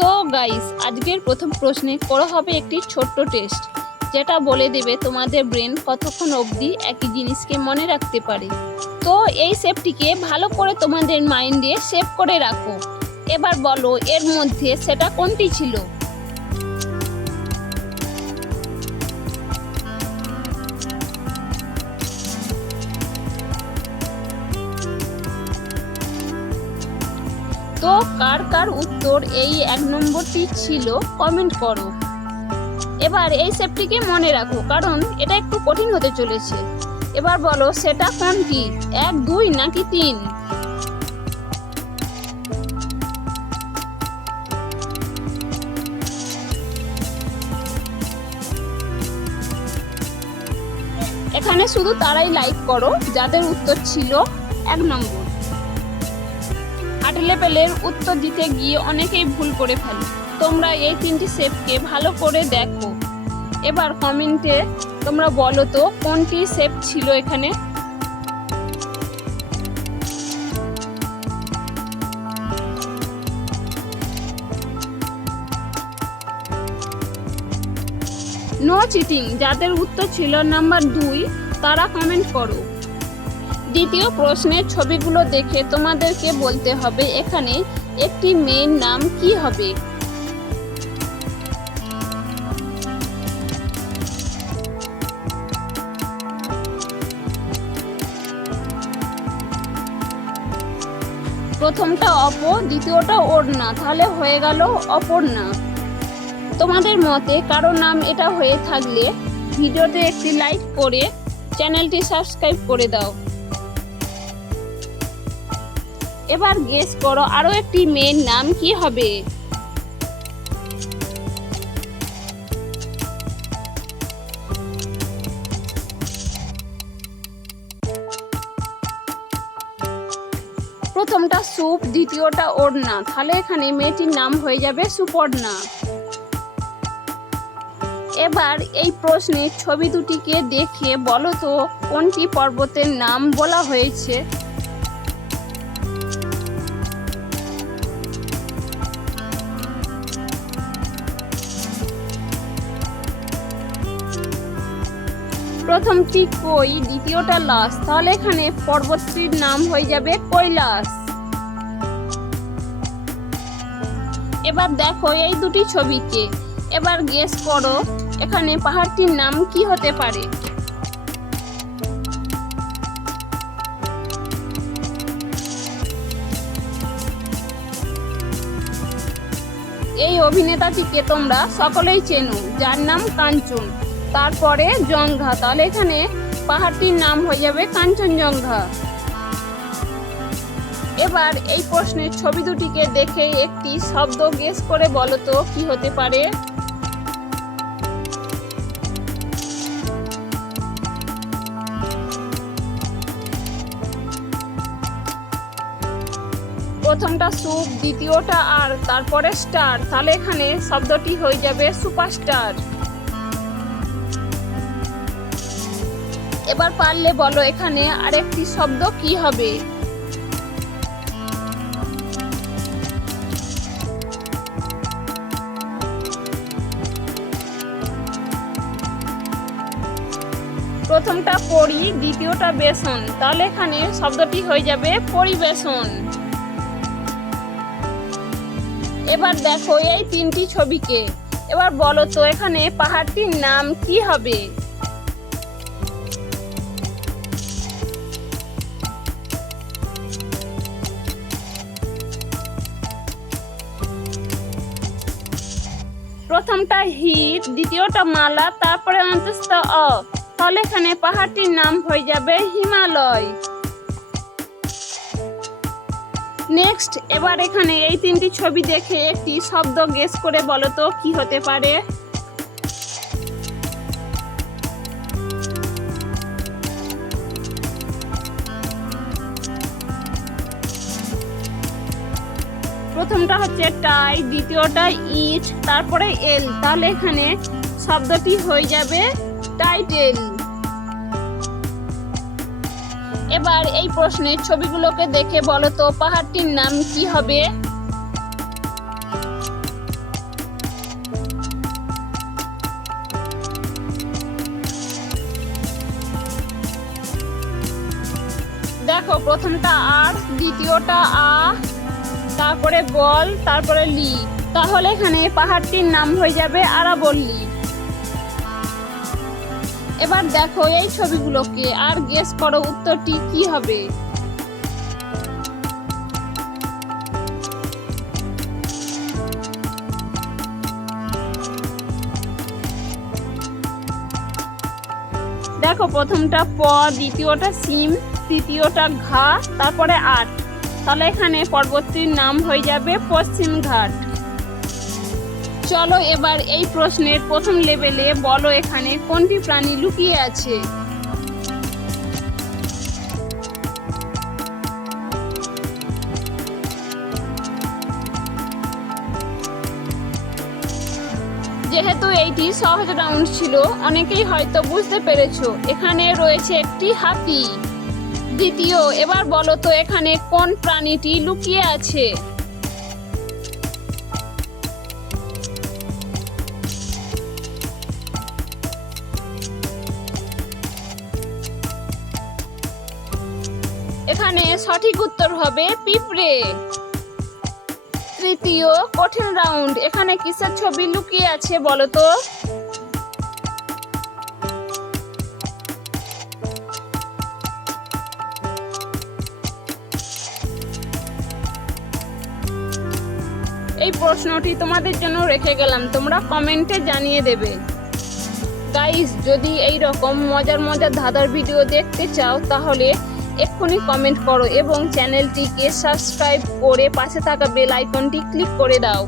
তো গাইস, আজকের প্রথম প্রশ্নে করা হবে একটি ছোট্ট টেস্ট, যেটা বলে দেবে তোমাদের ব্রেন কতক্ষণ অবধি একই জিনিসকে মনে রাখতে পারে। তো এই শেপটিকে ভালো করে তোমাদের মাইন্ডে সেভ করে রাখো। এবার বলো, এর মধ্যে সেটা কোনটি ছিল? তো কার কার উত্তর এই 1 নম্বরটি ছিল কমেন্ট করো। এবার এই শেপটিকে মনে রাখো, কারণ এটা একটু কঠিন হতে চলেছে। এবার বলো সেটা কোনটি, 1, 2 নাকি 3? এখানে শুধু তারাই লাইক করো যাদের উত্তর ছিল 1 নম্বর। 8 লেভেলের উত্তর দিতে গিয়ে অনেকেই ভুল করে ফেলে। তোমরা এই 3টি শেপকে ভালো করে দেখো। এবার কমেন্টে তোমরা বলো তো কোনটি শেপ ছিল এখানে। নো চিটিং, যাদের উত্তর ছিল নাম্বার 2 তারা কমেন্ট করো। দ্বিতীয় প্রশ্নের ছবিগুলো দেখে তোমাদেরকে বলতে হবে এখানে একটি মেয়ের নাম কি হবে। প্রথমটা অপ, দ্বিতীয়টা ওড়না, তাহলে হয়ে গেল অপর্ণা। তোমাদের মতে কারো নাম এটা হয়ে থাকলে ভিডিওতে একটি লাইক করে চ্যানেলটি সাবস্ক্রাইব করে দাও। এবার গেস করো আরো একটি মেয়ের নাম কি হবে। প্রথমটা সুপ, দ্বিতীয়টা ওড়না, তাহলে এখানে মেয়েটির নাম হয়ে যাবে সুপর্ণা। এবার এই প্রশ্নের ছবি দুটিকে দেখে বলো তো কোনটি পর্বতের নাম বলা হয়েছে। প্রথমটি কই, দ্বিতীয়টা লাস, তাহলে এখানে পর্বতটির নাম হয়ে যাবে কৈলাস। এবার দেখো এই দুটি ছবিকে, এবার গেস করো এখানে পাহাড়টির নাম কি হতে পারে। এই অভিনেতাটিকে তোমরা সকলেই চেনো, যার নাম কাঞ্চন, তারপরে জঙ্ঘা, তাহলে এখানে পাহাড়টির নাম হয়ে যাবে কাঞ্চনজঙ্ঘা। এবার এই প্রশ্নের ছবি দুটিকে দেখে একটি শব্দ গেস করে বলো তো কি হতে পারে। প্রথমটা সুপ, দ্বিতীয়টা আর, তারপরে স্টার, তাহলে এখানে শব্দটি হয়ে যাবে সুপারস্টার। এবার পারলে বলো এখানে আরেকটি শব্দ কি হবে। প্রথমটা পরি, দ্বিতীয়টা বেসন, তাহলে এখানে শব্দটি হয়ে যাবে পরিবেশন। এবার দেখো এই 3টি ছবিকে, এবার বলো তো এখানে পাহাড়টির নাম কি হবে। প্রথমটা হিট, দ্বিতীয়টা মালা, তারপরে অন্তস্থ অ, তাহলে এখানে পাহাড়টির নাম হয়ে যাবে হিমালয়। নেক্সট, এবার এখানে এই 3টি ছবি দেখে একটি শব্দ গেস করে বলো তো কি হতে পারে। প্রথমটা হচ্ছে টাই, দ্বিতীয়টা ইট, তারপরে এল, তাহলে এখানে শব্দটি হয়ে যাবে টাইটেল। এবার এই প্রশ্নের ছবিগুলোকে দেখে বলো তো পাহাড়টির নাম কি হবে। প্রথমটা আর, দ্বিতীয়টা আ, তারপরে বল, তারপরে লি। তাহলে এখানে পাহাড়টির নাম হয়ে যাবে আরাবল্লী। এবার দেখো এই ছবিগুলোকে আর গেস করো উত্তরটি কি হবে। দেখো প্রথমটা প, দ্বিতীয়টা সিম, তৃতীয়টা ঘা, তারপরে আট। তাহলে এখানে পর্বতটির নাম হয়ে যাবে পশ্চিম ঘাট। চলো এবার এই প্রশ্নের প্রথম লেভেলে বলো এখানে কোনটি প্রাণী লুকিয়ে আছে। যেহেতু এইটি সহজ রাউন্ড ছিল, অনেকেই হয়তো বুঝতে পেরেছো এখানে রয়েছে একটি হাতি। দ্বিতীয়, এবার বলো তো এখানে কোন প্রাণীটি লুকিয়ে আছে। এখানে সঠিক উত্তর হবে পিঁপড়ে। তৃতীয় কঠিন রাউন্ড, এখানে কিসের ছবি লুকিয়ে আছে বলো তো। এই প্রশ্নটি তোমাদের জন্য রেখে গেলাম, তোমরা কমেন্টে জানিয়ে দেবে। গাইস, যদি এই রকম মজার মজার ধাঁধার ভিডিও দেখতে চাও তাহলে এক্ষুনি কমেন্ট করো এবং চ্যানেলটিকে সাবস্ক্রাইব করে পাশে থাকা বেল আইকনটি ক্লিক করে দাও।